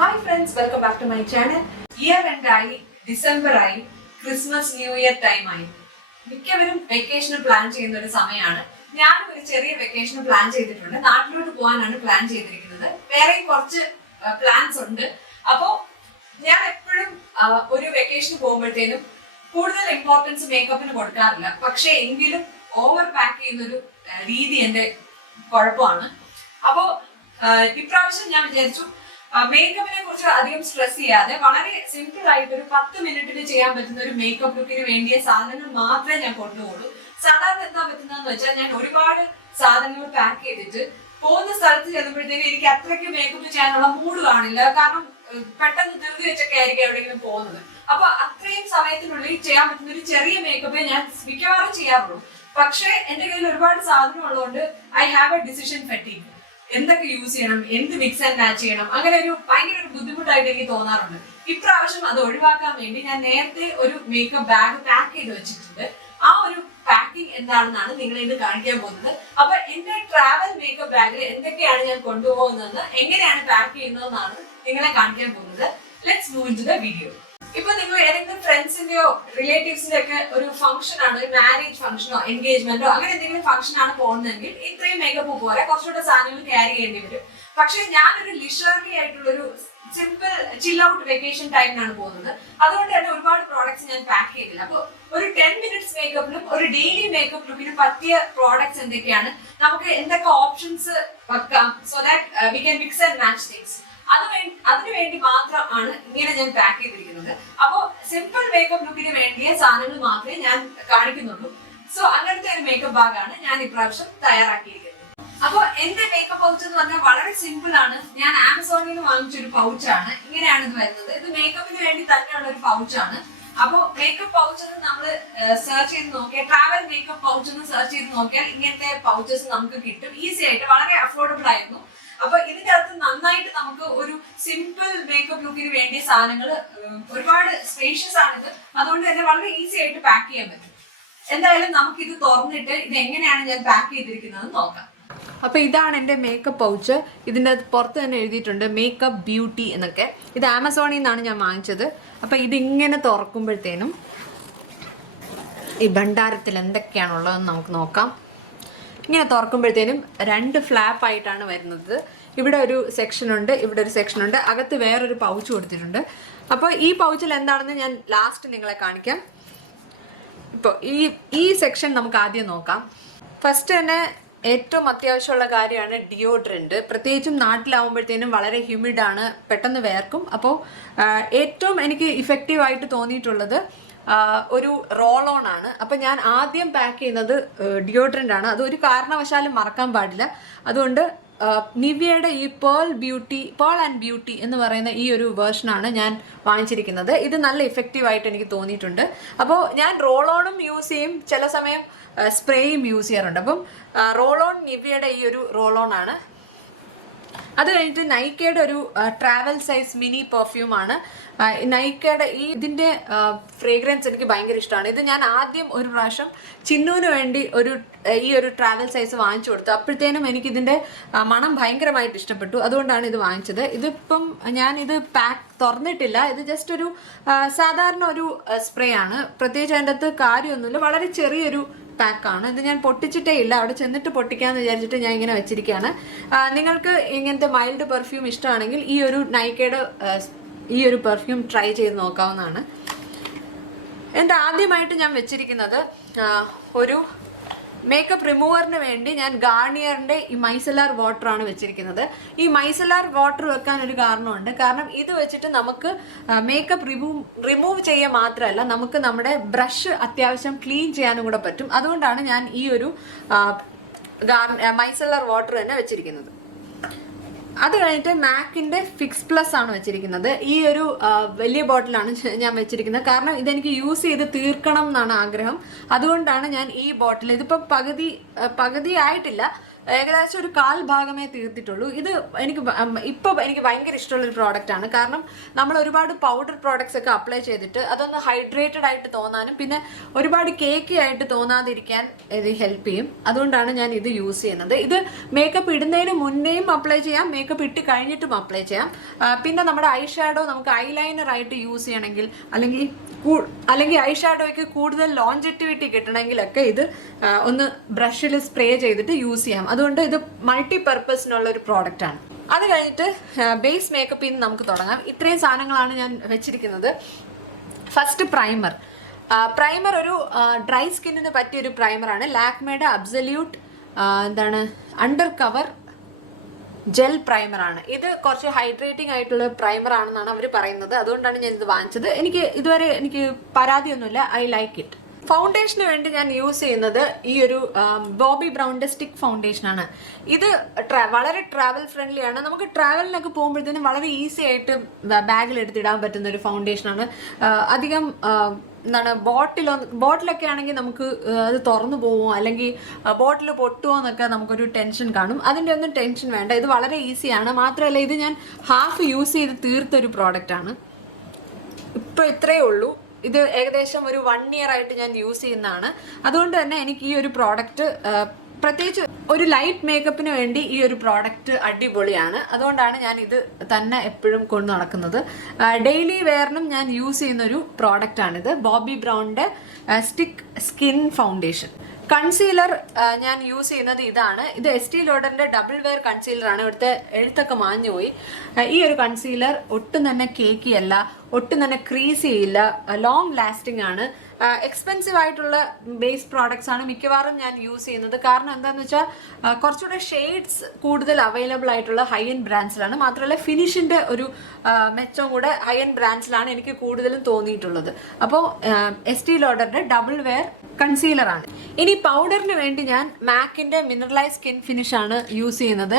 Hi friends, welcome back to my channel. Year end ആയി, December ആയി, Christmas new year time ആയി. മിക്കവരും vacation plan ചെയ്യുന്ന ഒരു സമയമാണ്. ഞാനും ഒരു ചെറിയ വെക്കേഷൻ പ്ലാൻ ചെയ്തിട്ടുണ്ട്. നാട്ടിലോട്ട് പോകാനാണ് പ്ലാൻ ചെയ്തിരിക്കുന്നത്. വേറെ കുറച്ച് പ്ലാൻസ് ഉണ്ട്. അപ്പോ ഞാൻ എപ്പോഴും ഒരു വെക്കേഷൻ പോകുമ്പോഴത്തേനും കൂടുതൽ ഇമ്പോർട്ടൻസ് മേക്കപ്പിന് കൊടുക്കാറില്ല. പക്ഷെ എങ്കിലും ഓവർ പാക്ക് ചെയ്യുന്നൊരു രീതി എന്റെ കുഴപ്പമാണ്. അപ്പോ ഇപ്രാവശ്യം ഞാൻ വിചാരിച്ചു മേക്കപ്പിനെ കുറിച്ച് അധികം സ്ട്രെസ് ചെയ്യാതെ വളരെ സിമ്പിൾ ആയിട്ട് ഒരു 10 മിനിറ്റിൽ ചെയ്യാൻ പറ്റുന്ന ഒരു മേക്കപ്പ് ലുക്കിന് വേണ്ടിയ സാധനങ്ങൾ മാത്രമേ ഞാൻ കൊണ്ടുപോകുള്ളൂ. സാധാരണ എന്താ പറ്റുന്നതെന്ന് വെച്ചാൽ ഞാൻ ഒരുപാട് സാധനങ്ങൾ പാക്ക് ചെയ്തിട്ട് പോകുന്ന സ്ഥലത്ത് ചെല്ലുമ്പോഴത്തേക്കും എനിക്ക് അത്രയ്ക്ക് മേക്കപ്പ് ചെയ്യാനുള്ള മൂഡ് കാണില്ല. കാരണം പെട്ടെന്ന് ധൃതി വെച്ചൊക്കെ ആയിരിക്കും എവിടെയെങ്കിലും പോകുന്നത്. അപ്പൊ അത്രയും സമയത്തിനുള്ളിൽ ചെയ്യാൻ പറ്റുന്ന ഒരു ചെറിയ മേക്കപ്പേ ഞാൻ മിക്കവാറും ചെയ്യാറുള്ളൂ. പക്ഷെ എന്റെ കയ്യിൽ ഒരുപാട് സാധനം ഉള്ളതുകൊണ്ട് I have A decision fatigue. എന്തൊക്കെ യൂസ് ചെയ്യണം, എന്ത് മിക്സ് ആൻഡ് മാച്ച് ചെയ്യണം, അങ്ങനെ ഭയങ്കര ഒരു ബുദ്ധിമുട്ടായിട്ട് എനിക്ക് തോന്നാറുണ്ട്. ഇപ്രാവശ്യം അത് ഒഴിവാക്കാൻ വേണ്ടി ഞാൻ നേരത്തെ ഒരു മേക്കപ്പ് ബാഗ് പാക്ക് ചെയ്ത് വെച്ചിട്ടുണ്ട്. ആ ഒരു പാക്കിംഗ് എന്താണെന്നാണ് നിങ്ങളെ ഇന്ന് കാണിക്കാൻ പോകുന്നത്. അപ്പൊ എന്റെ ട്രാവൽ മേക്കപ്പ് ബാഗിൽ എന്തൊക്കെയാണ് ഞാൻ കൊണ്ടുപോകുന്നതെന്ന്, എങ്ങനെയാണ് പാക്ക് ചെയ്യുന്നതെന്നാണ് നിങ്ങളെ കാണിക്കാൻ പോകുന്നത്. Let's move into the video. ഇപ്പൊ നിങ്ങൾ ഏതെങ്കിലും ഫ്രണ്ട്സിന്റെയോ റിലേറ്റീവ്സിന്റെ ഒക്കെ ഒരു ഫംഗ്ഷൻ ആണ്, ഒരു മാരേജ് ഫംഗ്ഷനോ എൻഗേജ്മെന്റോ അങ്ങനെ എന്തെങ്കിലും ഫംഗ്ഷൻ ആണ് പോകുന്നതെങ്കിൽ ഇത്രയും മേക്കപ്പ് പോരാ, കുറച്ചുകൂടെ സാധനങ്ങൾ ക്യാരി ചെയ്യേണ്ടി വരും. പക്ഷെ ഞാനൊരു ലിഷർലി ആയിട്ടുള്ള ഒരു സിമ്പിൾ ചിൽ ഔട്ട് വെക്കേഷൻ ടൈമിലാണ് പോകുന്നത്. അതുകൊണ്ട് തന്നെ ഒരുപാട് പ്രോഡക്ട്സ് ഞാൻ പാക്ക് ചെയ്തില്ല. അപ്പൊ ഒരു 10 മിനിറ്റ്സ് മേക്കപ്പിനും ഒരു ഡെയിലി മേക്കപ്പ് ലുക്കിനും പറ്റിയ പ്രോഡക്ട്സ് എന്തൊക്കെയാണ്, നമുക്ക് എന്തൊക്കെ ഓപ്ഷൻസ് വെക്കാം, so that we can mix and match things. അതിനു വേണ്ടി മാത്രമാണ് ഇങ്ങനെ ഞാൻ പാക്ക് ചെയ്തിരിക്കുന്നത്. അപ്പോ സിമ്പിൾ മേക്കപ്പ് ലുക്കിന് വേണ്ടിയ സാധനങ്ങൾ മാത്രമേ ഞാൻ കാണിക്കുന്നുള്ളൂ. സോ അങ്ങനത്തെ ഒരു മേക്കപ്പ് ബാഗാണ് ഞാൻ ഇപ്രാവശ്യം തയ്യാറാക്കിയിരിക്കുന്നത്. അപ്പൊ എന്റെ മേക്കപ്പ് പൗച്ച് എന്ന് പറഞ്ഞാൽ വളരെ സിമ്പിൾ ആണ്. ഞാൻ ആമസോണിൽ നിന്ന് വാങ്ങിച്ചൊരു പൗച്ചാണ്. ഇങ്ങനെയാണ് ഇത് വരുന്നത്. ഇത് മേക്കപ്പിന് വേണ്ടി തന്നെയുള്ള ഒരു പൗച്ചാണ്. അപ്പൊ മേക്കപ്പ് പൗച്ച് നമ്മൾ സെർച്ച് ചെയ്ത് നോക്കിയാൽ, ട്രാവൽ മേക്കപ്പ് പൗച്ച് എന്ന് സെർച്ച് ചെയ്ത് നോക്കിയാൽ ഇങ്ങനത്തെ പൗച്ചസ് നമുക്ക് കിട്ടും. ഈസി ആയിട്ട്, വളരെ അഫോർഡബിൾ ആയിരുന്നു. അപ്പൊ ഇതിന്റെ അകത്ത് നന്നായിട്ട് നമുക്ക് ഒരു സിമ്പിൾ മേക്കപ്പ് ലുക്കിന് വേണ്ടിയ സാധനങ്ങൾ, ഒരുപാട് സ്പേഷ്യസ് ആണിത്. അതുകൊണ്ട് തന്നെ വളരെ ഈസി ആയിട്ട് പാക്ക് ചെയ്യാൻ പറ്റും. എന്തായാലും നമുക്ക് ഇത് തുറന്നിട്ട് ഇത് എങ്ങനെയാണ് ഞാൻ പാക്ക് ചെയ്തിരിക്കുന്നത് നോക്കാം. അപ്പൊ ഇതാണ് എന്റെ മേക്കപ്പ് പൗച്ച്. ഇതിന്റെ പുറത്ത് തന്നെ എഴുതിയിട്ടുണ്ട് മേക്കപ്പ് ബ്യൂട്ടി എന്നൊക്കെ. ഇത് ആമസോണിൽ നിന്നാണ് ഞാൻ വാങ്ങിച്ചത്. അപ്പൊ ഇതിങ്ങനെ തുറക്കുമ്പോഴത്തേനും ഈ ഭണ്ഡാരത്തിൽ എന്തൊക്കെയാണുള്ളതെന്ന് നമുക്ക് നോക്കാം. ഇങ്ങനെ തുറക്കുമ്പോഴത്തേനും 2 ഫ്ലാപ്പ് ആയിട്ടാണ് വരുന്നത്. ഇവിടെ ഒരു സെക്ഷൻ ഉണ്ട്, ഇവിടെ ഒരു സെക്ഷൻ ഉണ്ട്, അകത്ത് വേറൊരു പൗച്ച് കൊടുത്തിട്ടുണ്ട്. അപ്പോൾ ഈ പൗച്ചിൽ എന്താണെന്ന് ഞാൻ ലാസ്റ്റ് നിങ്ങളെ കാണിക്കാം. ഇപ്പോൾ ഈ സെക്ഷൻ നമുക്ക് ആദ്യം നോക്കാം. ഫസ്റ്റ് തന്നെ ഏറ്റവും അത്യാവശ്യമുള്ള കാര്യമാണ് ഡിയോഡ്രൻറ്റ്. പ്രത്യേകിച്ചും നാട്ടിലാവുമ്പോഴത്തേനും വളരെ ഹ്യൂമിഡ് ആണ്, പെട്ടെന്ന് വേർക്കും. അപ്പോൾ ഏറ്റവും എനിക്ക് ഇഫക്റ്റീവായിട്ട് തോന്നിയിട്ടുള്ളത് ഒരു റോൾ ഓൺ ആണ്. അപ്പം ഞാൻ ആദ്യം പാക്ക് ചെയ്യുന്നത് ഡിയോഡ്രൻ്റ് ആണ്. അതൊരു കാരണവശാലും മറക്കാൻ പാടില്ല. അതുകൊണ്ട് നിവിയയുടെ ഈ പേൾ ആൻഡ് ബ്യൂട്ടി എന്ന് പറയുന്ന ഈ ഒരു വേർഷനാണ് ഞാൻ വാങ്ങിച്ചിരിക്കുന്നത്. ഇത് നല്ല ഇഫക്റ്റീവായിട്ട് എനിക്ക് തോന്നിയിട്ടുണ്ട്. അപ്പോൾ ഞാൻ റോൾ ഓണും യൂസ് ചെയ്യും, ചില സമയം സ്പ്രേയും യൂസ് ചെയ്യാറുണ്ട്. അപ്പം റോൾ ഓൺ നിവിയയുടെ ഈ ഒരു റോൾ ഓൺ ആണ്. അത് കഴിഞ്ഞിട്ട് നൈക്കയുടെ ഒരു ട്രാവൽ സൈസ് മിനി പെർഫ്യൂമാണ്. നൈക്കയുടെ ഇതിൻ്റെ ഫ്രേഗ്രൻസ് എനിക്ക് ഭയങ്കര ഇഷ്ടമാണ്. ഇത് ഞാൻ ആദ്യം ഒരു പ്രാവശ്യം ചിന്നുവിന് വേണ്ടി ഈ ഒരു ട്രാവൽ സൈസ് വാങ്ങിച്ചു കൊടുത്തു. അപ്പോഴത്തേനും എനിക്കിതിൻ്റെ മണം ഭയങ്കരമായിട്ട് ഇഷ്ടപ്പെട്ടു. അതുകൊണ്ടാണ് ഇത് വാങ്ങിച്ചത്. ഇതിപ്പം ഞാനിത് പാക്ക് തുറന്നിട്ടില്ല. ഇത് ജസ്റ്റ് ഒരു സാധാരണ ഒരു സ്പ്രേ ആണ്. പ്രത്യേകിച്ച് അതിൻ്റെ അകത്ത് കാര്യമൊന്നുമില്ല. വളരെ ചെറിയൊരു പാക്കാണ്. ഇത് ഞാൻ പൊട്ടിച്ചിട്ടേ ഇല്ല. അവിടെ ചെന്നിട്ട് പൊട്ടിക്കാമെന്ന് വിചാരിച്ചിട്ട് ഞാൻ ഇങ്ങനെ വെച്ചിരിക്കുകയാണ്. നിങ്ങൾക്ക് ഇങ്ങനത്തെ മൈൽഡ് പെർഫ്യൂം ഇഷ്ടമാണെങ്കിൽ ഈ ഒരു നൈക്കയുടെ ഈ ഒരു പെർഫ്യൂം ട്രൈ ചെയ്ത് നോക്കാവുന്നതാണ്. എൻ്റെ ആദ്യമായിട്ട് ഞാൻ വെച്ചിരിക്കുന്നത് ഒരു മേക്കപ്പ് റിമൂവറിന് വേണ്ടി ഞാൻ ഗാർണിയറിൻ്റെ ഈ മൈസലാർ വാട്ടറാണ് വെച്ചിരിക്കുന്നത്. ഈ മൈസലാർ വാട്ടർ വെക്കാൻ ഒരു കാരണമുണ്ട്. കാരണം ഇത് വെച്ചിട്ട് നമുക്ക് മേക്കപ്പ് റിമൂവ് ചെയ്യുക മാത്രമല്ല, നമുക്ക് നമ്മുടെ ബ്രഷ് അത്യാവശ്യം ക്ലീൻ ചെയ്യാനും കൂടെ പറ്റും. അതുകൊണ്ടാണ് ഞാൻ ഈ ഒരു മൈസലാർ വാട്ടർ തന്നെ വെച്ചിരിക്കുന്നത്. അത് കഴിഞ്ഞിട്ട് മാക്കിൻ്റെ ഫിക്സ് പ്ലസ് ആണ് വെച്ചിരിക്കുന്നത്. ഈ ഒരു വലിയ ബോട്ടിലാണ് ഞാൻ വെച്ചിരിക്കുന്നത്. കാരണം ഇതെനിക്ക് യൂസ് ചെയ്ത് തീർക്കണം എന്നാണ് ആഗ്രഹം. അതുകൊണ്ടാണ് ഞാൻ ഈ ബോട്ടിൽ, ഇതിപ്പോൾ പകുതി ആയിട്ടില്ല, ഏകദേശം ഒരു 1/4 ഭാഗമേ തീർത്തിട്ടുള്ളൂ. ഇത് എനിക്ക് ഭയങ്കര ഇഷ്ടമുള്ളൊരു പ്രോഡക്റ്റാണ്. കാരണം നമ്മൾ ഒരുപാട് പൗഡർ പ്രോഡക്ട്സ് ഒക്കെ അപ്ലൈ ചെയ്തിട്ട് അതൊന്ന് ഹൈഡ്രേറ്റഡ് ആയിട്ട് തോന്നാനും പിന്നെ ഒരുപാട് കേക്കി ആയിട്ട് തോന്നാതിരിക്കാൻ ഇത് ഹെൽപ്പ് ചെയ്യും. അതുകൊണ്ടാണ് ഞാൻ ഇത് യൂസ് ചെയ്യുന്നത്. ഇത് മേക്കപ്പ് ഇടുന്നതിന് മുന്നേയും അപ്ലൈ ചെയ്യാം, മേക്കപ്പ് ഇട്ട് കഴിഞ്ഞിട്ടും അപ്ലൈ ചെയ്യാം. പിന്നെ നമ്മുടെ ഐ ഷാഡോ നമുക്ക് ഐലൈനർ ആയിട്ട് യൂസ് ചെയ്യണമെങ്കിൽ അല്ലെങ്കിൽ ഐ ഷാഡോയ്ക്ക് കൂടുതൽ ലോഞ്ചറ്റിവിറ്റി കിട്ടണമെങ്കിലൊക്കെ ഇത് ഒന്ന് ബ്രഷിൽ സ്പ്രേ ചെയ്തിട്ട് യൂസ് ചെയ്യാം. അതുകൊണ്ട് ഇത് മൾട്ടി പർപ്പസിനുള്ള ഒരു പ്രോഡക്റ്റ് ആണ്. അത് കഴിഞ്ഞിട്ട് ബേസ് മേക്കപ്പിൽ നിന്ന് നമുക്ക് തുടങ്ങാം. ഇത്രയും സാധനങ്ങളാണ് ഞാൻ വെച്ചിരിക്കുന്നത്. ഫസ്റ്റ് പ്രൈമർ ഒരു ഡ്രൈ സ്കിന്നിന് പറ്റിയൊരു പ്രൈമറാണ്. ലാക്മേയുടെ അബ്സല്യൂട്ട് അണ്ടർ കവർ ജെൽ പ്രൈമറാണ്. ഇത് കുറച്ച് ഹൈഡ്രേറ്റിംഗ് ആയിട്ടുള്ള പ്രൈമർ ആണെന്നാണ് അവർ പറയുന്നത്. അതുകൊണ്ടാണ് ഞാൻ ഇത് വാങ്ങിച്ചത്. എനിക്ക് പരാതിയൊന്നുമില്ല. I like it. ഫൗണ്ടേഷന് വേണ്ടി ഞാൻ യൂസ് ചെയ്യുന്നത് ഈ ഒരു ബോബി ബ്രൗണിന്റെ സ്റ്റിക്ക് ഫൗണ്ടേഷനാണ്. ഇത് വളരെ ട്രാവൽ ഫ്രണ്ട്ലി ആണ്. നമുക്ക് ട്രാവലിനൊക്കെ പോകുമ്പോഴത്തേനും വളരെ ഈസി ആയിട്ട് ബാഗിൽ എടുത്തിടാൻ പറ്റുന്ന ഒരു ഫൗണ്ടേഷനാണ്. അധികം ബോട്ടിലൊക്കെ ആണെങ്കിൽ നമുക്ക് അത് തുറന്നു പോവുമോ അല്ലെങ്കിൽ ബോട്ടിൽ പൊട്ടുമോ എന്നൊക്കെ നമുക്കൊരു ടെൻഷൻ കാണും. അതിൻ്റെ ഒന്നും ടെൻഷൻ വേണ്ട. ഇത് വളരെ ഈസിയാണ്. മാത്രമല്ല ഇത് ഞാൻ ഹാഫ് യൂസ് ചെയ്ത് തീർത്തൊരു പ്രോഡക്റ്റാണ്. ഇപ്പോൾ ഇത്രയേ ഉള്ളൂ. ഇത് ഏകദേശം ഒരു 1 year ആയിട്ട് ഞാൻ യൂസ് ചെയ്യുന്നതാണ്. അതുകൊണ്ട് തന്നെ എനിക്ക് ഈ ഒരു പ്രോഡക്റ്റ് പ്രത്യേകിച്ച് ഒരു ലൈറ്റ് മേക്കപ്പിന് വേണ്ടി ഈ ഒരു പ്രോഡക്റ്റ് അടിപൊളിയാണ്. അതുകൊണ്ടാണ് ഞാൻ ഇത് തന്നെ എപ്പോഴും കൊണ്ടു നടക്കുന്നത്. ഡെയിലി വെയറിനും ഞാൻ യൂസ് ചെയ്യുന്ന ഒരു പ്രോഡക്റ്റാണിത്. ബോബി ബ്രൗണിന്റെ സ്റ്റിക്ക് സ്കിൻ ഫൗണ്ടേഷൻ. കൺസീലർ ഞാൻ യൂസ് ചെയ്യുന്നത് ഇതാണ്. ഇത് എസ്റ്റീ ലോഡറിന്റെ ഡബിൾ വെയർ കൺസീലറാണ്. ഇവിടുത്തെ എഴുത്തൊക്കെ മാഞ്ഞു പോയി. ഈ ഒരു കൺസീലർ ഒട്ടും തന്നെ കേക്കി അല്ല, ഒട്ടും തന്നെ ക്രീസ് ചെയ്യില്ല, ലോങ് ലാസ്റ്റിംഗ് ആണ്. എക്സ്പെൻസീവ് ആയിട്ടുള്ള ബേസ് പ്രോഡക്ട്സ് ആണ് മിക്കവാറും ഞാൻ യൂസ് ചെയ്യുന്നത്. കാരണം എന്താണെന്ന് വെച്ചാൽ കുറച്ചുകൂടെ ഷെയ്ഡ്സ് കൂടുതൽ അവൈലബിൾ ആയിട്ടുള്ള ഹൈ എൻഡ് ബ്രാൻഡ്സിലാണ്. മാത്രമല്ല ഫിനിഷിന്റെ ഒരു മെച്ചം കൂടെ ഹൈ എൻഡ് ബ്രാൻഡ്സിലാണ് എനിക്ക് കൂടുതലും തോന്നിയിട്ടുള്ളത്. അപ്പോൾ എസ്റ്റീ ലോഡറിന്റെ ഡബിൾ വെയർ കൺസീലറാണ്. ഇനി പൗഡറിന് വേണ്ടി ഞാൻ മാക്കിന്റെ മിനറലൈസ് സ്കിൻ ഫിനിഷ് ആണ് യൂസ് ചെയ്യുന്നത്.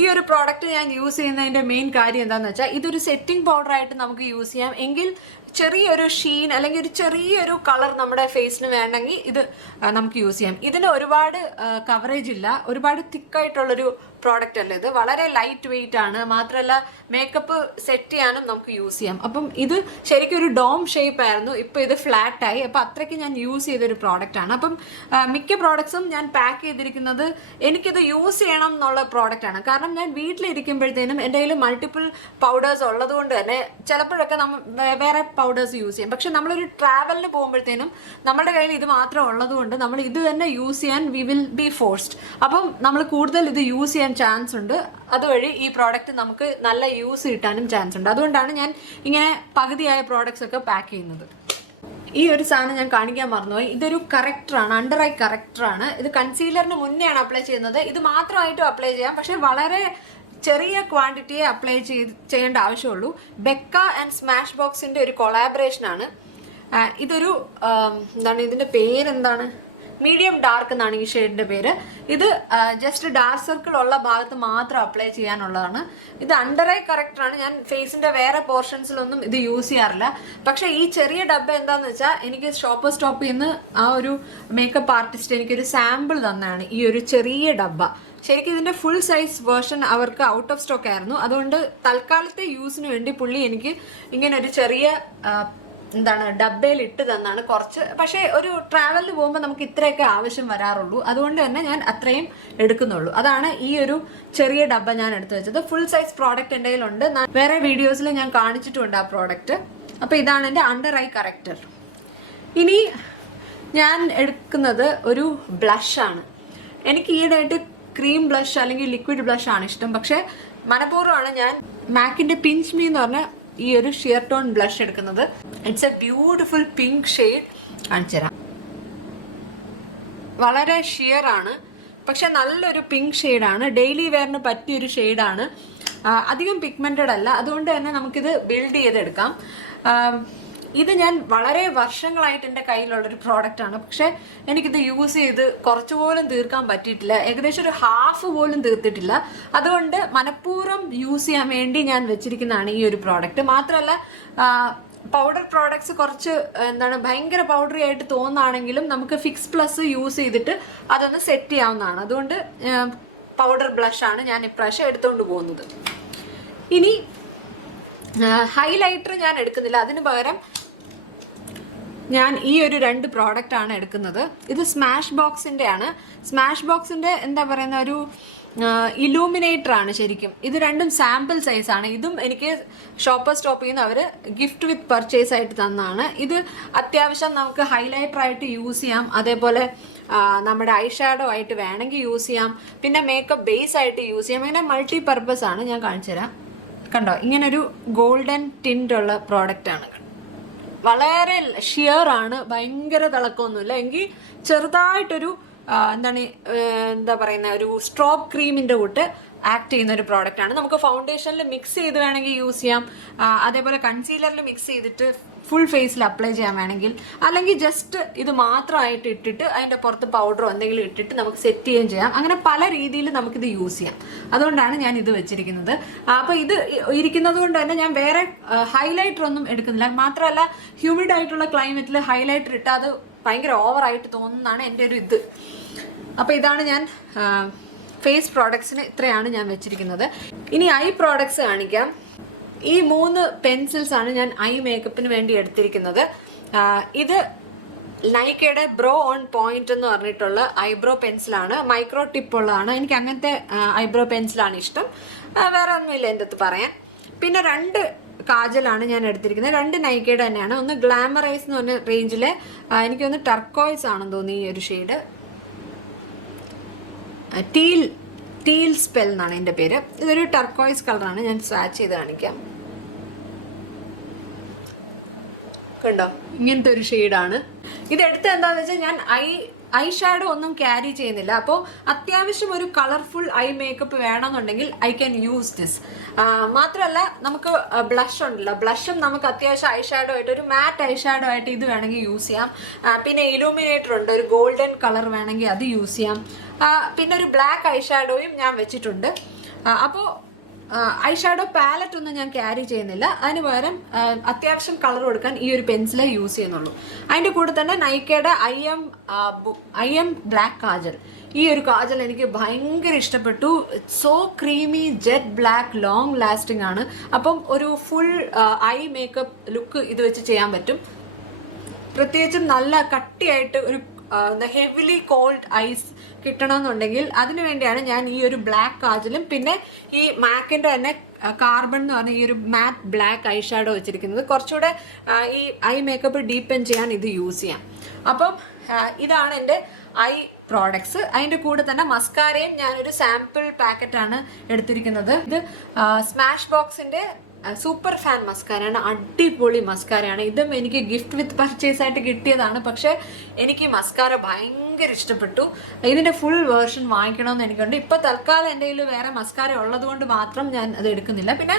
ഈ ഒരു പ്രോഡക്റ്റ് ഞാൻ യൂസ് ചെയ്യുന്നതിന്റെ മെയിൻ കാര്യം എന്താണെന്ന് വെച്ചാൽ ഇതൊരു സെറ്റിംഗ് പൗഡർ ആയിട്ട് നമുക്ക് യൂസ് ചെയ്യാം. എങ്കിൽ ചെറിയൊരു ഷീൻ അല്ലെങ്കിൽ ഒരു ചെറിയൊരു കളർ നമ്മുടെ ഫേസിന് വേണമെങ്കിൽ ഇത് നമുക്ക് യൂസ് ചെയ്യാം. ഇതിന് ഒരുപാട് കവറേജ് ഇല്ല, ഒരുപാട് തിക്കായിട്ടുള്ളൊരു പ്രോഡക്റ്റ് അല്ല ഇത്. വളരെ ലൈറ്റ് വെയിറ്റ് ആണ്. മാത്രമല്ല മേക്കപ്പ് സെറ്റ് ചെയ്യാനും നമുക്ക് യൂസ് ചെയ്യാം. അപ്പം ഇത് ശരിക്കും ഒരു ഡോം ഷേപ്പ് ആയിരുന്നു. ഇപ്പം ഇത് ഫ്ലാറ്റ് ആയി. അപ്പം അത്രയ്ക്ക് ഞാൻ യൂസ് ചെയ്തൊരു പ്രോഡക്റ്റ് ആണ്. അപ്പം മിക്ക പ്രോഡക്ട്സും ഞാൻ പാക്ക് ചെയ്തിരിക്കുന്നത് എനിക്കിത് യൂസ് ചെയ്യണം എന്നുള്ള പ്രോഡക്റ്റ് ആണ്. കാരണം ഞാൻ വീട്ടിലിരിക്കുമ്പോഴത്തേനും എൻ്റെ കയ്യിൽ മൾട്ടിപ്പിൾ പൗഡേഴ്സ് ഉള്ളത് കൊണ്ട് തന്നെ ചിലപ്പോഴൊക്കെ നമ്മൾ വേറെ പൗഡേഴ്സ് യൂസ് ചെയ്യും. പക്ഷെ നമ്മളൊരു ട്രാവലിന് പോകുമ്പോഴത്തേനും നമ്മുടെ കയ്യിൽ ഇത് മാത്രം ഉള്ളത് കൊണ്ട് നമ്മൾ ഇത് തന്നെ യൂസ് ചെയ്യാൻ വി വിൽ ബി ഫോഴ്സ്ഡ്. അപ്പം നമ്മൾ കൂടുതൽ ഇത് യൂസ് ചെയ്യാൻ ചാൻസ് ഉണ്ട്. അതുവഴി ഈ പ്രോഡക്റ്റ് നമുക്ക് നല്ല യൂസ് കിട്ടാനും ചാൻസ് ഉണ്ട്. അതുകൊണ്ടാണ് ഞാൻ ഇങ്ങനെ പകുതിയായ പ്രോഡക്ട്സ് ഒക്കെ പാക്ക് ചെയ്യുന്നത്. ഈ ഒരു സാധനം ഞാൻ കാണിക്കാൻ മറന്നുപോയി. ഇതൊരു കറക്റ്ററാണ്, അണ്ടർ ഐ കറക്റ്ററാണ്. ഇത് കൺസീലറിന് മുന്നെയാണ് അപ്ലൈ ചെയ്യുന്നത്. ഇത് മാത്രമായിട്ടും അപ്ലൈ ചെയ്യാം, പക്ഷെ വളരെ ചെറിയ ക്വാണ്ടിറ്റിയെ അപ്ലൈ ചെയ്യേണ്ട ആവശ്യമുള്ളൂ. ബെക്ക ആൻഡ് സ്മാഷ് ബോക്സിന്റെ ഒരു കൊളാബറേഷൻ ആണ്. ഇതൊരു ഇതിന്റെ പേരെന്താണ്, മീഡിയം ഡാർക്ക് എന്നാണ് ഈ ഷെയ്ഡിന്റെ പേര്. ഇത് ജസ്റ്റ് ഡാർക്ക് സർക്കിൾ ഉള്ള ഭാഗത്ത് മാത്രം അപ്ലൈ ചെയ്യാനുള്ളതാണ്. ഇത് അണ്ടർ ഐ കറക്റ്ററാണ്. ഞാൻ ഫേസിന്റെ വേറെ പോർഷൻസിലൊന്നും ഇത് യൂസ് ചെയ്യാറില്ല. പക്ഷെ ഈ ചെറിയ ഡബ്ബ എന്താന്ന് വെച്ചാൽ എനിക്ക് ഷോപ്പർ സ്റ്റോപ്പിൽ നിന്ന് ആ ഒരു മേക്കപ്പ് ആർട്ടിസ്റ്റ് എനിക്കൊരു സാമ്പിൾ തന്നെയാണ് ഈ ഒരു ചെറിയ ഡബ്ബ. ശരിക്കും ഇതിന്റെ ഫുൾ സൈസ് വേർഷൻ അവർക്ക് ഔട്ട് ഓഫ് സ്റ്റോക്ക് ആയിരുന്നു. അതുകൊണ്ട് തൽക്കാലത്തെ യൂസിന് വേണ്ടി പുള്ളി എനിക്ക് ഇങ്ങനെ ഒരു ചെറിയ ഡബ്ബയിൽ ഇട്ട് തന്നാണ് കുറച്ച്. പക്ഷേ ഒരു ട്രാവലിന് പോകുമ്പോൾ നമുക്ക് ഇത്രയൊക്കെ ആവശ്യം വരാറുള്ളൂ. അതുകൊണ്ട് തന്നെ ഞാൻ അത്രയും എടുക്കുന്നുള്ളൂ. അതാണ് ഈ ഒരു ചെറിയ ഡബ്ബ ഞാൻ എടുത്തു വെച്ചത്. ഫുൾ സൈസ് പ്രോഡക്റ്റ് എൻ്റെ കയ്യിലുണ്ട്. വേറെ വീഡിയോസിൽ ഞാൻ കാണിച്ചിട്ടുണ്ട് ആ പ്രോഡക്റ്റ്. അപ്പോൾ ഇതാണ് എൻ്റെ അണ്ടർ ഐ കറക്റ്റർ. ഇനി ഞാൻ എടുക്കുന്നത് ഒരു ബ്ലഷാണ്. എനിക്ക് ഈയിടെയായിട്ട് ക്രീം ബ്ലഷ് അല്ലെങ്കിൽ ലിക്വിഡ് ബ്ലഷ് ആണ് ഇഷ്ടം. പക്ഷെ മനഃപൂർവ്വമാണ് ഞാൻ മാക്കിന്റെ പിഞ്ച് മീ എന്ന് പറഞ്ഞ ഈ ഒരു ഷിയർ ടോൺ ബ്ലഷ് എടുക്കുന്നത്. It's A beautiful pink shade. കാണിച്ചു തരാം. വളരെ ഷിയർ ആണ്, പക്ഷെ നല്ലൊരു പിങ്ക് ഷെയ്ഡാണ്. ഡെയിലി വെയറിന് പറ്റിയൊരു ഷെയ്ഡാണ്. അധികം പിഗ്മെന്റഡ് അല്ല. അതുകൊണ്ട് തന്നെ നമുക്കിത് ബിൽഡ് ചെയ്തെടുക്കാം. ഇത് ഞാൻ വളരെ വർഷങ്ങളായിട്ട് എൻ്റെ കയ്യിലുള്ളൊരു പ്രോഡക്റ്റാണ്. പക്ഷെ എനിക്കിത് യൂസ് ചെയ്ത് കുറച്ചുപോലും തീർക്കാൻ പറ്റിയിട്ടില്ല. ഏകദേശം ഒരു ഹാഫ് പോലും തീർത്തിട്ടില്ല. അതുകൊണ്ട് മനഃപൂർവ്വം യൂസ് ചെയ്യാൻ വേണ്ടി ഞാൻ വെച്ചിരിക്കുന്നതാണ് ഈ ഒരു പ്രോഡക്റ്റ്. മാത്രമല്ല പൗഡർ പ്രോഡക്ട്സ് കുറച്ച് എന്താണ് ഭയങ്കര പൗഡറി ആയിട്ട് തോന്നുകയാണെങ്കിലും നമുക്ക് ഫിക്സ് പ്ലസ് യൂസ് ചെയ്തിട്ട് അതൊന്ന് സെറ്റ് ചെയ്യാവുന്നതാണ്. അതുകൊണ്ട് പൗഡർ ബ്ലഷാണ് ഞാൻ ഇപ്രാവശ്യം എടുത്തുകൊണ്ട് പോകുന്നത്. ഇനി ഹൈലൈറ്റർ ഞാൻ എടുക്കുന്നില്ല, അതിന് പകരം ഞാൻ ഈ ഒരു 2 പ്രോഡക്റ്റ് ആണ് എടുക്കുന്നത്. ഇത് സ്മാഷ് ബോക്സിൻ്റെ ആണ്. സ്മാഷ് ബോക്സിൻ്റെ എന്താ പറയുന്ന ഒരു ഇലൂമിനേറ്റർ ആണ് ശരിക്കും. ഇത് രണ്ടും സാമ്പിൾ സൈസാണ്. ഇതും എനിക്ക് ഷോപ്പർ സ്റ്റോപ്പിൽ നിന്ന് അവർ ഗിഫ്റ്റ് വിത്ത് പർച്ചേസ് ആയിട്ട് തന്നതാണ്. ഇത് അത്യാവശ്യം നമുക്ക് ഹൈലൈറ്റർ ആയിട്ട് യൂസ് ചെയ്യാം, അതേപോലെ നമ്മുടെ ഐ ഷാഡോ ആയിട്ട് വേണമെങ്കിൽ യൂസ് ചെയ്യാം, പിന്നെ മേക്കപ്പ് ബേസ് ആയിട്ട് യൂസ് ചെയ്യാം. അങ്ങനെ മൾട്ടി പർപ്പസ് ആണ്. ഞാൻ കാണിച്ചു തരാം. കണ്ടോ, ഇങ്ങനൊരു ഗോൾഡൻ ടിൻ്റ് ഉള്ള പ്രോഡക്റ്റാണ്. വളരെ ഷിയർ ആണ്, ഭയങ്കര തിളക്കമൊന്നുമില്ല. എങ്കിൽ ചെറുതായിട്ടൊരു എന്താ പറയുന്ന ഒരു സ്ട്രോബ് ക്രീമിൻ്റെ കൂട്ട് ആക്ട് ചെയ്യുന്ന ഒരു പ്രോഡക്റ്റാണ്. നമുക്ക് ഫൗണ്ടേഷനിൽ മിക്സ് ചെയ്ത് വേണമെങ്കിൽ യൂസ് ചെയ്യാം, അതേപോലെ കൺസീലറിൽ മിക്സ് ചെയ്തിട്ട് ഫുൾ ഫേസിൽ അപ്ലൈ ചെയ്യാൻ വേണമെങ്കിൽ, അല്ലെങ്കിൽ ജസ്റ്റ് ഇത് മാത്രമായിട്ട് ഇട്ടിട്ട് അതിൻ്റെ പുറത്ത് പൗഡറോ എന്തെങ്കിലും ഇട്ടിട്ട് നമുക്ക് സെറ്റ് ചെയ്യുകയും ചെയ്യാം. അങ്ങനെ പല രീതിയിൽ നമുക്കിത് യൂസ് ചെയ്യാം. അതുകൊണ്ടാണ് ഞാൻ ഇത് വെച്ചിരിക്കുന്നത്. അപ്പോൾ ഇത് ഇരിക്കുന്നത് കൊണ്ട് തന്നെ ഞാൻ വേറെ ഹൈലൈറ്റർ ഒന്നും എടുക്കുന്നില്ല. മാത്രമല്ല ഹ്യൂമിഡ് ആയിട്ടുള്ള ക്ലൈമറ്റിൽ ഹൈലൈറ്റർ ഇട്ടാൽ അത് ഭയങ്കര ഓവറായിട്ട് തോന്നുന്നതാണ് എൻ്റെ ഒരു ഇത്. അപ്പോൾ ഇതാണ് ഞാൻ ഫേസ് പ്രോഡക്ട്സിന് ഇത്രയാണ് ഞാൻ വെച്ചിരിക്കുന്നത്. ഇനി ഐ പ്രോഡക്ട്സ് കാണിക്കാം. ഈ 3 പെൻസിൽസ് ആണ് ഞാൻ ഐ മേക്കപ്പിന് വേണ്ടി എടുത്തിരിക്കുന്നത്. ഇത് നൈക്കയുടെ ബ്രോ ഓൺ പോയിന്റ് എന്ന് പറഞ്ഞിട്ടുള്ള ഐബ്രോ പെൻസിലാണ്. മൈക്രോ ടിപ്പ് ഉള്ളതാണ്. എനിക്ക് അങ്ങനത്തെ ഐബ്രോ പെൻസിലാണ് ഇഷ്ടം. വേറെ ഒന്നുമില്ല എൻ്റെ അടുത്ത് പറയാൻ. പിന്നെ 2 കാജലാണ് ഞാൻ എടുത്തിരിക്കുന്നത്. 2 നൈക്കയുടെ തന്നെയാണ്. ഒന്ന് ഗ്ലാമറൈസ് എന്ന് പറഞ്ഞ റേഞ്ചിലെ, എനിക്കൊന്ന് ടർക്കോയ്സ് ആണെന്ന് തോന്നി ഈ ഒരു ഷെയ്ഡ്. ടീൽ സ്പെൽ എന്നാണ് എൻ്റെ പേര്. ഇതൊരു ടർക്കോയ്സ് കളറാണ്. ഞാൻ സ്വാച്ച് ചെയ്ത് കാണിക്കാം. കണ്ടോ, ഇങ്ങനത്തെ ഒരു ഷെയ്ഡാണ്. ഇതെടുത്ത് എന്താണെന്ന് വെച്ചാൽ ഞാൻ ഐ ഷാഡോ ഒന്നും ക്യാരി ചെയ്യുന്നില്ല. അപ്പോൾ അത്യാവശ്യം ഒരു കളർഫുൾ ഐ മേക്കപ്പ് വേണമെന്നുണ്ടെങ്കിൽ ഐ ക്യാൻ യൂസ് ദിസ്. മാത്രമല്ല നമുക്ക് ബ്ലഷ് ഉണ്ടല്ലോ, ബ്ലഷും നമുക്ക് അത്യാവശ്യം ഐ ഷാഡോ ആയിട്ട് ഒരു മാറ്റ് ഐ ഷാഡോ ആയിട്ട് ഇത് വേണമെങ്കിൽ യൂസ് ചെയ്യാം. പിന്നെ ഇലൂമിനേറ്റർ ഉണ്ട്, ഒരു ഗോൾഡൻ കളർ വേണമെങ്കിൽ അത് യൂസ് ചെയ്യാം. പിന്നെ ഒരു ബ്ലാക്ക് ഐ ഷാഡോയും ഞാൻ വെച്ചിട്ടുണ്ട്. അപ്പോൾ ഐ ഷാഡോ പാലറ്റ് ഒന്നും ഞാൻ ക്യാരി ചെയ്യുന്നില്ല. അതിന് പകരം അത്യാവശ്യം കളർ കൊടുക്കാൻ ഈ ഒരു പെൻസിലേ യൂസ് ചെയ്യുന്നുള്ളൂ. അതിൻ്റെ കൂടെ തന്നെ നൈക്കയുടെ ഐ എം ബ്ലാക്ക് കാജൽ. ഈ ഒരു കാജൽ എനിക്ക് ഭയങ്കര ഇഷ്ടപ്പെട്ടു. So creamy jet black, long lasting ആണ്. അപ്പം ഒരു ഫുൾ ഐ മേക്കപ്പ് ലുക്ക് ഇത് വെച്ച് ചെയ്യാൻ പറ്റും. പ്രത്യേകിച്ചും നല്ല കട്ടിയായിട്ട് ഒരു ഹെവിലി കോൾഡ് ഐസ് കിട്ടണമെന്നുണ്ടെങ്കിൽ അതിനു വേണ്ടിയാണ് ഞാൻ ഈ ഒരു ബ്ലാക്ക് കാജലും പിന്നെ ഈ മാക്കിൻ്റെ തന്നെ കാർബൺ എന്ന് പറഞ്ഞ ഈ ഒരു മാറ്റ് ബ്ലാക്ക് ഐ ഷാഡോ വെച്ചിരിക്കുന്നത്. കുറച്ചുകൂടെ ഈ ഐ മേക്കപ്പ് ഡീപ്പൻ ചെയ്യാൻ ഇത് യൂസ് ചെയ്യാം. അപ്പം ഇതാണ് എൻ്റെ ഐ പ്രോഡക്ട്സ്. അതിൻ്റെ കൂടെ തന്നെ മസ്കാരയും ഞാനൊരു സാമ്പിൾ പാക്കറ്റാണ് എടുത്തിരിക്കുന്നത്. ഇത് സ്മാഷ് ബോക്സിൻ്റെ സൂപ്പർ ഫാൻ മസ്കാരയാണ്. അടിപൊളി മസ്കാരയാണ്. ഇതും എനിക്ക് ഗിഫ്റ്റ് വിത്ത് പർച്ചേസ് ആയിട്ട് കിട്ടിയതാണ്. പക്ഷേ എനിക്ക് മസ്കാര ഭയങ്കര ഇഷ്ടപ്പെട്ടു. ഇതിൻ്റെ ഫുൾ വേർഷൻ വാങ്ങിക്കണമെന്ന് എനിക്കുണ്ട്. ഇപ്പോൾ തൽക്കാലം എൻ്റെ കയ്യിൽ വേറെ മസ്കാര ഉള്ളത് കൊണ്ട് മാത്രം ഞാൻ അത് എടുക്കുന്നില്ല. പിന്നെ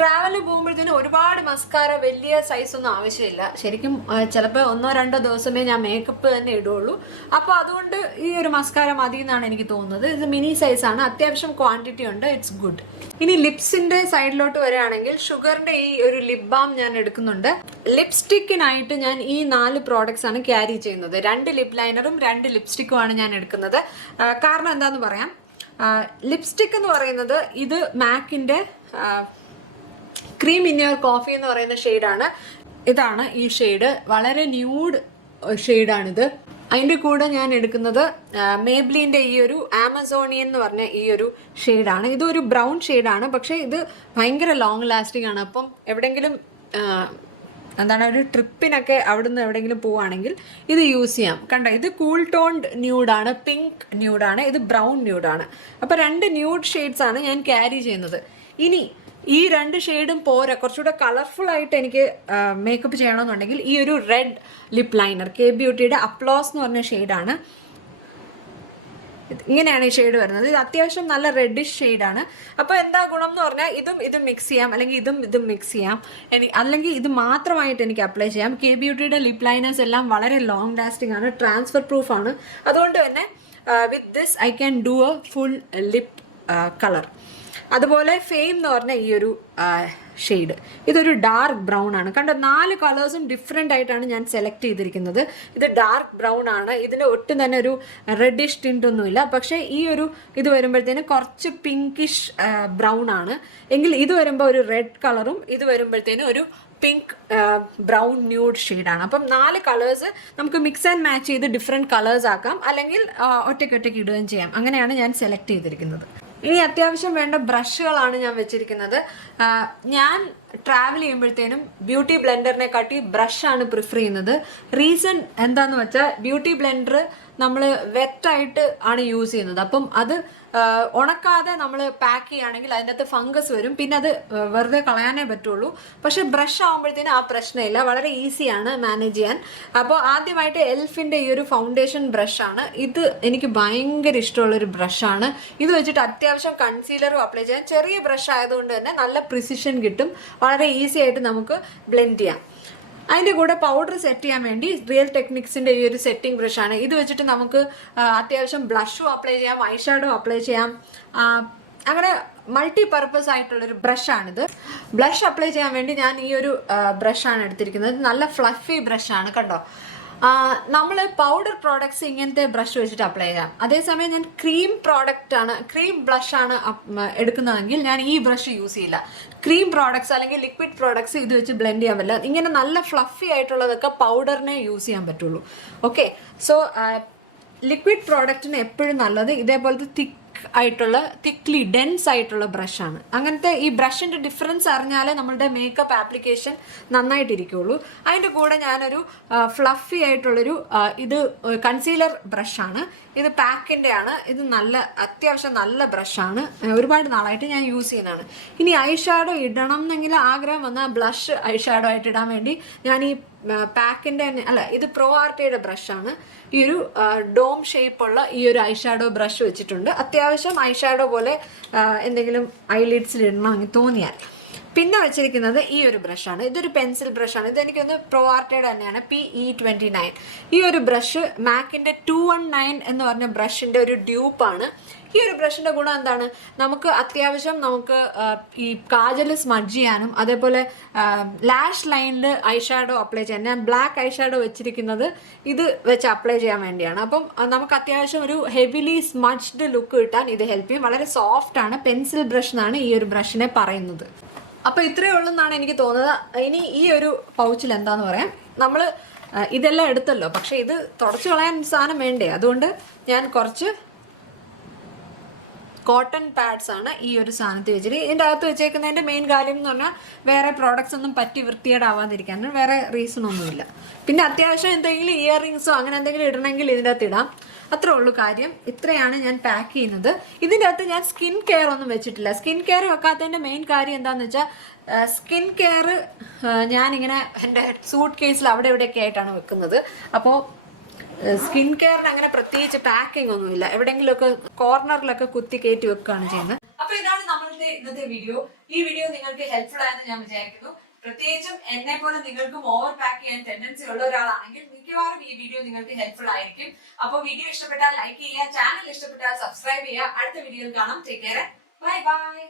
ട്രാവലിൽ പോകുമ്പോഴത്തേനും ഒരുപാട് മസ്കാര വലിയ സൈസൊന്നും ആവശ്യമില്ല. ശരിക്കും ചിലപ്പോൾ 1-2 ദിവസമേ ഞാൻ മേക്കപ്പ് തന്നെ ഇടുള്ളൂ. അപ്പോൾ അതുകൊണ്ട് ഈ ഒരു മസ്കാര മതി എന്നാണ് എനിക്ക് തോന്നുന്നത്. ഇത് മിനി സൈസാണ്, അത്യാവശ്യം ക്വാണ്ടിറ്റി ഉണ്ട്. It's good. ഇനി ലിപ്സിൻ്റെ സൈഡിലോട്ട് വരികയാണെങ്കിൽ ഷുഗറിൻ്റെ ഈ ഒരു ലിപ് ബാം ഞാൻ എടുക്കുന്നുണ്ട്. ലിപ്സ്റ്റിക്കിനായിട്ട് ഞാൻ ഈ 4 പ്രോഡക്ട്സ് ആണ് ക്യാരി ചെയ്യുന്നത്. 2 ലിപ് ലൈനറും 2 ലിപ്സ്റ്റിക്കുമാണ് ഞാൻ എടുക്കുന്നത്. കാരണം എന്താണെന്ന് പറയാം. ലിപ്സ്റ്റിക് എന്ന് പറയുന്നത് ഇത് മാക്കിൻ്റെ ക്രീം ഇൻ യുവർ കോഫി എന്ന് പറയുന്ന ഷെയ്ഡാണ്. ഇതാണ് ഈ ഷെയ്ഡ്. വളരെ ന്യൂഡ് ഷെയ്ഡാണിത്. അതിൻ്റെ കൂടെ ഞാൻ എടുക്കുന്നത് മേബ്ലിൻ്റെ ഈ ഒരു ആമസോണിയൻ എന്ന് പറഞ്ഞ ഈ ഒരു ഷെയ്ഡാണ്. ഇതൊരു ബ്രൗൺ ഷെയ്ഡാണ്, പക്ഷേ ഇത് ഭയങ്കര ലോങ് ലാസ്റ്റിംഗ് ആണ്. അപ്പം എവിടെയെങ്കിലും ഒരു ട്രിപ്പിനൊക്കെ അവിടുന്ന് എവിടെയെങ്കിലും പോവുകയാണെങ്കിൽ ഇത് യൂസ് ചെയ്യാം. കണ്ടോ, ഇത് കൂൾ ടോൺഡ് ന്യൂഡാണ്, പിങ്ക് ന്യൂഡാണ്, ഇത് ബ്രൗൺ ന്യൂഡാണ്. അപ്പോൾ 2 ന്യൂഡ് ഷെയ്ഡ്സ് ആണ് ഞാൻ ക്യാരി ചെയ്യുന്നത്. ഇനി ഈ 2 ഷെയ്ഡും പോരാ, കുറച്ചുകൂടെ കളർഫുൾ ആയിട്ട് എനിക്ക് മേക്കപ്പ് ചെയ്യണമെന്നുണ്ടെങ്കിൽ ഈ ഒരു റെഡ് ലിപ് ലൈനർ കെ ബ്യൂട്ടിയുടെ അപ്ലോസ് എന്ന് പറഞ്ഞ ഷെയ്ഡാണ്. ഇങ്ങനെയാണ് ഈ ഷെയ്ഡ് വരുന്നത്. ഇത് അത്യാവശ്യം നല്ല റെഡിഷ് ഷെയ്ഡാണ്. അപ്പോൾ എന്താ ഗുണം എന്ന് പറഞ്ഞാൽ ഇതും മിക്സ് ചെയ്യാം, അല്ലെങ്കിൽ ഇതും മിക്സ് ചെയ്യാം, അല്ലെങ്കിൽ ഇത് മാത്രമായിട്ട് എനിക്ക് അപ്ലൈ ചെയ്യാം. കെ ബ്യൂട്ടിയുടെ ലിപ് ലൈനേഴ്സ് എല്ലാം വളരെ ലോങ് ലാസ്റ്റിംഗ് ആണ്, ട്രാൻസ്ഫർ പ്രൂഫ് ആണ്. അതുകൊണ്ട് തന്നെ with this I can do A full lip colour. അതുപോലെ ഫെയിം എന്ന് പറഞ്ഞ ഈ ഒരു ഷെയ്ഡ്. ഇതൊരു ഡാർക്ക് ബ്രൗൺ ആണ്. കണ്ടോ, 4 കളേഴ്സും ഡിഫറെൻ്റ് ആയിട്ടാണ് ഞാൻ സെലക്ട് ചെയ്തിരിക്കുന്നത്. ഇത് ഡാർക്ക് ബ്രൗൺ ആണ്. ഇതിന് ഒട്ടും തന്നെ ഒരു റെഡിഷ് ടിൻ്റ് ഒന്നുമില്ല. പക്ഷേ ഈ ഒരു ഇത് വരുമ്പോഴത്തേന് കുറച്ച് പിങ്കിഷ് ബ്രൗൺ ആണ്. എങ്കിൽ ഇത് വരുമ്പോൾ ഒരു റെഡ് കളറും ഇത് വരുമ്പോഴത്തേനും ഒരു പിങ്ക് ബ്രൗൺ ന്യൂഡ് ഷെയ്ഡാണ്. അപ്പം 4 കളേഴ്സ് നമുക്ക് മിക്സ് ആൻഡ് മാച്ച് ചെയ്ത് ഡിഫറെൻറ്റ് കളേഴ്സ് ആക്കാം, അല്ലെങ്കിൽ ഒറ്റയ്ക്ക് ഇടുകയും ചെയ്യാം. അങ്ങനെയാണ് ഞാൻ സെലക്ട് ചെയ്തിരിക്കുന്നത്. ഇനി അത്യാവശ്യം വേണ്ട ബ്രഷുകളാണ് ഞാൻ വെച്ചിരിക്കുന്നത്. ഞാൻ ട്രാവൽ ചെയ്യുമ്പോഴത്തേനും ബ്യൂട്ടി ബ്ലെൻഡറിനെ കാട്ടി ബ്രഷാണ് പ്രിഫർ ചെയ്യുന്നത്. റീസൺ എന്താന്ന് വെച്ചാൽ ബ്യൂട്ടി ബ്ലെൻഡർ നമ്മൾ വെറ്റായിട്ട് ആണ് യൂസ് ചെയ്യുന്നത്. അപ്പം അത് ഉണക്കാതെ നമ്മൾ പാക്ക് ചെയ്യുകയാണെങ്കിൽ അതിൻ്റെ അകത്ത് ഫംഗസ് വരും, പിന്നെ അത് വെറുതെ കളയാനേ പറ്റുള്ളൂ. പക്ഷേ ബ്രഷ് ആകുമ്പോഴത്തേനും ആ പ്രശ്നമില്ല, വളരെ ഈസിയാണ് മാനേജ് ചെയ്യാൻ. അപ്പോൾ ആദ്യമായിട്ട് എൽഫിൻ്റെ ഈ ഒരു ഫൗണ്ടേഷൻ ബ്രഷാണ്. ഇത് എനിക്ക് ഭയങ്കര ഇഷ്ടമുള്ളൊരു ബ്രഷാണ്. ഇത് വെച്ചിട്ട് അത്യാവശ്യം കൺസീലറും അപ്ലൈ ചെയ്യാൻ, ചെറിയ ബ്രഷ് ആയതുകൊണ്ട് തന്നെ നല്ല പ്രിസിഷൻ കിട്ടും, വളരെ ഈസി ആയിട്ട് നമുക്ക് ബ്ലെൻഡ് ചെയ്യാം. അതിൻ്റെ കൂടെ പൗഡർ സെറ്റ് ചെയ്യാൻ വേണ്ടി റിയൽ ടെക്നിക്സിൻ്റെ ഈ ഒരു സെറ്റിംഗ് ബ്രഷാണ്. ഇത് വെച്ചിട്ട് നമുക്ക് അത്യാവശ്യം ബ്ലഷും അപ്ലൈ ചെയ്യാം, ഐ ഷാഡോ അപ്ലൈ ചെയ്യാം. അങ്ങനെ മൾട്ടി പർപ്പസ് ആയിട്ടുള്ളൊരു ബ്രഷാണിത്. ബ്ലഷ് അപ്ലൈ ചെയ്യാൻ വേണ്ടി ഞാൻ ഈ ഒരു ബ്രഷാണ് എടുത്തിരിക്കുന്നത്. നല്ല ഫ്ലഫി ബ്രഷാണ്, കണ്ടോ. നമ്മൾ പൗഡർ പ്രോഡക്ട്സ് ഇങ്ങനത്തെ ബ്രഷ് വെച്ചിട്ട് അപ്ലൈ ചെയ്യാം. അതേസമയം ഞാൻ ക്രീം ബ്ലഷാണ് എടുക്കുന്നതെങ്കിൽ ഞാൻ ഈ ബ്രഷ് യൂസ് ചെയ്യില്ല. ക്രീം പ്രോഡക്ട്സ് അല്ലെങ്കിൽ ലിക്വിഡ് പ്രോഡക്ട്സ് ഇത് വെച്ച് ബ്ലെൻഡ് ചെയ്യാൻ പറ്റില്ല. ഇങ്ങനെ നല്ല ഫ്ലഫി ആയിട്ടുള്ളതൊക്കെ പൗഡറിനെ യൂസ് ചെയ്യാൻ പറ്റുള്ളൂ. ഓക്കെ, സോ ലിക്വിഡ് പ്രോഡക്റ്റിന് എപ്പോഴും നല്ലത് ഇതേപോലത്തെ തിക്ലി ഡെൻസ് ആയിട്ടുള്ള ബ്രഷാണ്. അങ്ങനത്തെ ഈ ബ്രഷിൻ്റെ ഡിഫറൻസ് അറിഞ്ഞാലേ നമ്മളുടെ മേക്കപ്പ് ആപ്ലിക്കേഷൻ നന്നായിട്ടിരിക്കുള്ളൂ. അതിൻ്റെ കൂടെ ഞാനൊരു ഫ്ലഫി ആയിട്ടുള്ളൊരു ഇത് കൺസീലർ ബ്രഷാണ്. ഇത് പാക്കിൻ്റെ ആണ്. ഇത് അത്യാവശ്യം നല്ല ബ്രഷാണ്. ഒരുപാട് നാളായിട്ട് ഞാൻ യൂസ് ചെയ്യുന്നതാണ്. ഇനി ഐ ഷാഡോ ഇടണം എന്നെങ്കിൽ ആഗ്രഹം വന്നാൽ ബ്ലഷ് ഐ ഷാഡോ ആയിട്ട് ഇടാൻ വേണ്ടി ഞാൻ ഈ പാക്കിൻ്റെ ഇത് പ്രോ ആർട്ടിയുടെ ബ്രഷാണ്. ഈ ഒരു ഡോം ഷേപ്പുള്ള ഈ ഒരു ഐ ഷാഡോ ബ്രഷ് വെച്ചിട്ടുണ്ട്. അത്യാവശ്യം ഐ ഷാഡോ പോലെ എന്തെങ്കിലും ഐലിഡ്സിൽ ഇടണമെങ്കിൽ തോന്നിയാൽ. പിന്നെ വെച്ചിരിക്കുന്നത് ഈ ഒരു ബ്രഷാണ്. ഇതൊരു പെൻസിൽ ബ്രഷാണ്. ഇതെനിക്കൊന്ന് പ്രോ ആർട്ടിയുടെ തന്നെയാണ്, PE29. ഈ ഒരു ബ്രഷ് മാക്കിൻ്റെ 219 എന്ന് പറഞ്ഞ ബ്രഷിൻ്റെ ഒരു ഡ്യൂപ്പാണ്. ഈ ഒരു ബ്രഷിൻ്റെ ഗുണം എന്താണ്, നമുക്ക് അത്യാവശ്യം ഈ കാജൽ സ്മഡ്ജ് ചെയ്യാനും അതേപോലെ ലാഷ് ലൈനിൽ ഐ ഷാഡോ അപ്ലൈ ചെയ്യാൻ. ഞാൻ ബ്ലാക്ക് ഐ ഷാഡോ വെച്ചിരിക്കുന്നത് ഇത് വെച്ച് അപ്ലൈ ചെയ്യാൻ വേണ്ടിയാണ്. അപ്പം നമുക്ക് അത്യാവശ്യം ഒരു ഹെവിലി സ്മഡ്ജ്ഡ് ലുക്ക് കിട്ടാൻ ഇത് ഹെൽപ്പ് ചെയ്യും. വളരെ സോഫ്റ്റ് ആണ്. പെൻസിൽ ബ്രഷ് എന്നാണ് ഈ ഒരു ബ്രഷിനെ പറയുന്നത്. അപ്പോൾ ഇത്രയേ ഉള്ളൂ എന്നാണ് എനിക്ക് തോന്നുന്നത്. ഇനി ഈ ഒരു പൗച്ചിൽ എന്താന്ന് പറയാം. നമ്മൾ ഇതെല്ലാം എടുത്തല്ലോ, പക്ഷേ ഇത് തുടച്ചു കളയാൻ സാധനം വേണ്ടേ, അതുകൊണ്ട് ഞാൻ കുറച്ച് കോട്ടൺ പാഡ്സ് ആണ് ഈ ഒരു സാധനത്തിൽ വെച്ചിട്ട്. ഇതിൻ്റെ അകത്ത് വെച്ചേക്കുന്നതിൻ്റെ മെയിൻ കാര്യം എന്ന് പറഞ്ഞാൽ വേറെ പ്രോഡക്ട്സ് ഒന്നും പറ്റി വൃത്തികേടാവാതിരിക്കാൻ, വേറെ റീസൺ ഒന്നുമില്ല. പിന്നെ അത്യാവശ്യം എന്തെങ്കിലും ഇയർ റിങ്സോ അങ്ങനെ എന്തെങ്കിലും ഇടണമെങ്കിൽ ഇതിൻ്റെ അകത്ത് ഇടാം. അത്രേ ഉള്ളൂ കാര്യം. ഇത്രയാണ് ഞാൻ പാക്ക് ചെയ്യുന്നത്. ഇതിൻ്റെ അകത്ത് ഞാൻ സ്കിൻ കെയർ ഒന്നും വെച്ചിട്ടില്ല. സ്കിൻ കെയർ വെക്കാത്തതിൻ്റെ മെയിൻ കാര്യം എന്താണെന്ന് വെച്ചാൽ, സ്കിൻ കെയർ ഞാനിങ്ങനെ എൻ്റെ സൂട്ട് കേസിൽ അവിടെ ഇവിടെയൊക്കെ ആയിട്ടാണ് വെക്കുന്നത്. അപ്പോൾ സ്കിൻ കെയറിന് അങ്ങനെ പ്രത്യേകിച്ച് പാക്കിംഗ് ഒന്നുമില്ല. എവിടെയെങ്കിലുമൊക്കെ കോർണറിലൊക്കെ കുത്തി കയറ്റി വെക്കുകയാണ് ചെയ്യുന്നത്. അപ്പോൾ ഇതാണ് നമ്മളുടെ ഇന്നത്തെ വീഡിയോ. ഈ വീഡിയോ നിങ്ങൾക്ക് ഹെൽപ്ഫുൾ ആയെന്ന് ഞാൻ വിചാരിക്കുന്നു. പ്രത്യേകിച്ചും എന്നെ പോലെ നിങ്ങൾക്കും ഓവർ പാക്ക് ചെയ്യാൻ ടെൻഡൻസി ഉള്ള ഒരാളാണെങ്കിൽ മിക്കവാറും ഈ വീഡിയോ നിങ്ങൾക്ക് ഹെൽപ്ഫുൾ ആയിരിക്കും. അപ്പോൾ വീഡിയോ ഇഷ്ടപ്പെട്ടാൽ ലൈക്ക് ചെയ്യുക, ചാനൽ ഇഷ്ടപ്പെട്ടാൽ സബ്സ്ക്രൈബ് ചെയ്യുക. അടുത്ത വീഡിയോയിൽ കാണാം. Take care, bye bye.